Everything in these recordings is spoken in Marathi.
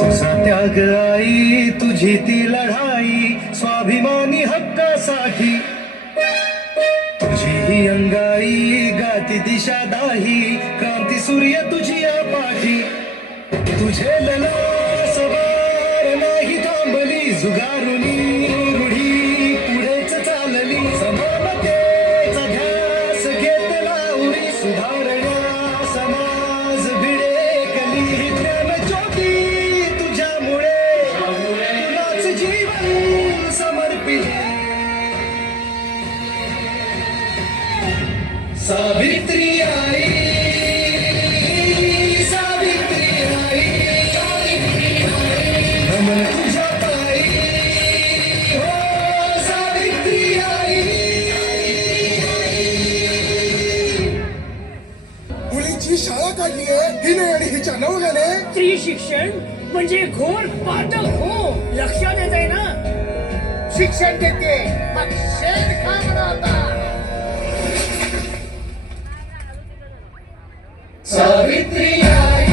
तुझा त्याग आई, तुझी ती लढाई स्वाभिमानी हक्कासाठी, तुझी ही अंगाई गाती दिशा दाही, क्रांती सूर्य तुझी या पाठी. तुझे लला सवार नाही थांबली, जुगारुनी रूढी पुढेच चालली. समानतेचा ध्यास घेतला उरी, सुधारणा समाज भिडेकली. ज्ञान ज्योती तुझ्यामुळे तुलाच जीवन समर्पिले. सावित्री आई, सावित्री आई, नमन तुझ्या पायी, हो सावित्री आई. मुलींची शाळा काढली आहे हिने आणि हिच्या नवऱ्याने. स्त्री शिक्षण म्हणजे घोर पातक. हो, लक्षात येत आहे ना. शिक्षण देते मग शेण खा म्हणा आता. सावित्री आई,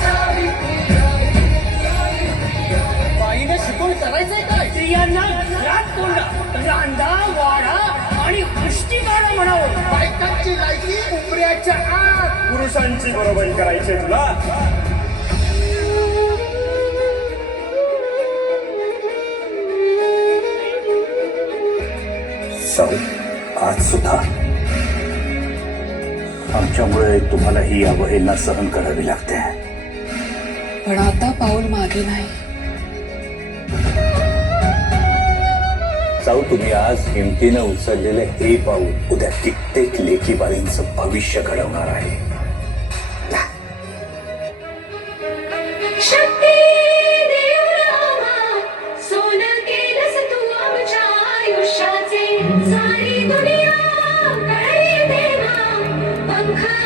सावित्री आई. बाईने शिकवून करायचंय काय. स्त्रियांना घरात कोंडा, रांधा वाडा आणि हष्टी काढा म्हणावं. बायकांची लायकी उमऱ्याच्या आत. पुरुषांची बरोबरी करायची तुला. आज सुद्धा आमच्यामुळे तुम्हाला ही अवहेलना सहन करावी लागते. पण आता पाऊल मागे नाही. जाऊ, तुम्ही आज हिमतीनं उचललेले हे पाऊल उद्या कित्येक लेकी बाळींचं भविष्य घडवणार आहे. शक्ती देव रामा, सोनं केलंस तू आमच्या आयुष्याचे. सारी दुनिया कळे देवा, पंखा